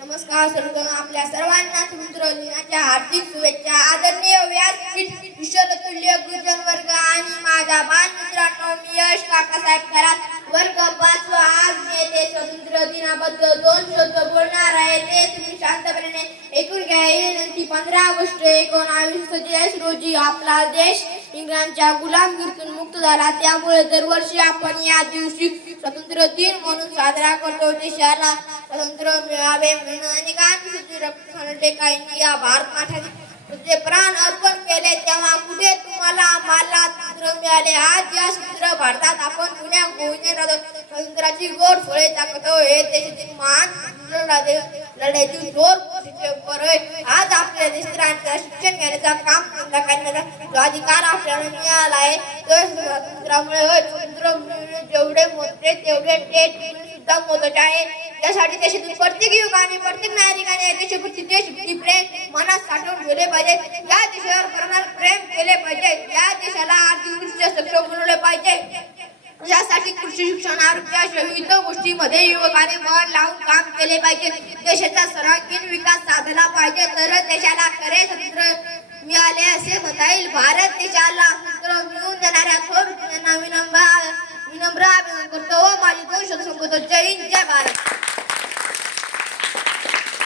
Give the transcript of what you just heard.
नमस्कार सर्वप्रथम आपल्या सर्वांना स्वतंत्र दिनाच्या हार्दिक शुभेच्छा. आदरणीय व्यासपीठ विश्वतुल्य गुरुजन वर्ग आणि माझा बाल मित्रांनो मी यश काकासाहेब करात वर्ग पाचवा आज मी येथे स्वातंत्र्य दिनाबद्दल. दोन शब्द बोलणार आहे ते तुम्ही शांतपणे ऐकून घ्या. विनंती पंधरा ऑगस्ट एकोणावीस सत्तेचाळीस रोजी आपला देश इंग्लंडच्या गुलामगिरीतून मुक्त झाला. त्यामुळे दरवर्षी आपण या दिवशी स्वतंत्र दिन म्हणून साजरा करतो. देशाला स्वतंत्र मिळावे म्हणून अनेकांनी रक्त काहींनी या भारत माठाचे तुझे प्राण अर्पण केले. तेव्हा कुठे तुम्हाला आम्हाला सूत्र मिळाले. आज या सूत्र भारतात आपण पुण्या गोविंद स्वतंत्राची गोड फळे टाकत हे देशातील महान लढाई- लढाईतील जोर पर आज आपल्या देशांचा शिक्षण घेण्याचा काम धंदा करण्याचा जो अधिकार आपल्याला मिळाला आहे तो स्वातंत्र्यामुळे होय. जेवढे मोठे तेवढे टेट सुद्धा मोठे आहे. त्यासाठी देशातील प्रत्येक युगाने प्रत्येक नागरिकाने देशाप्रती देशभक्ती प्रेम मनात साठवून ठेवले पाहिजे. या देशावर करणार प्रेम केले पाहिजे. या देशाला आर्थिकदृष्ट्या सक्षम बनवले पाहिजे. यासाठी कृषी शिक्षण आरोग्य अशा विविध गोष्टीमध्ये युवकाने मन लावून काम केले पाहिजे. देशाचा सर्वांगीण विकास साधला पाहिजे. तर देशाला खरे स्वातंत्र्य मिळाले असे म्हणता येईल. भारत देशाला स्वातंत्र्य मिळवून देणाऱ्या थोर व्यक्तींना विनम्र विनम्र अभिनंदन करतो. व माझी दोन शब्द संबोधतो जय हिंद जय भारत.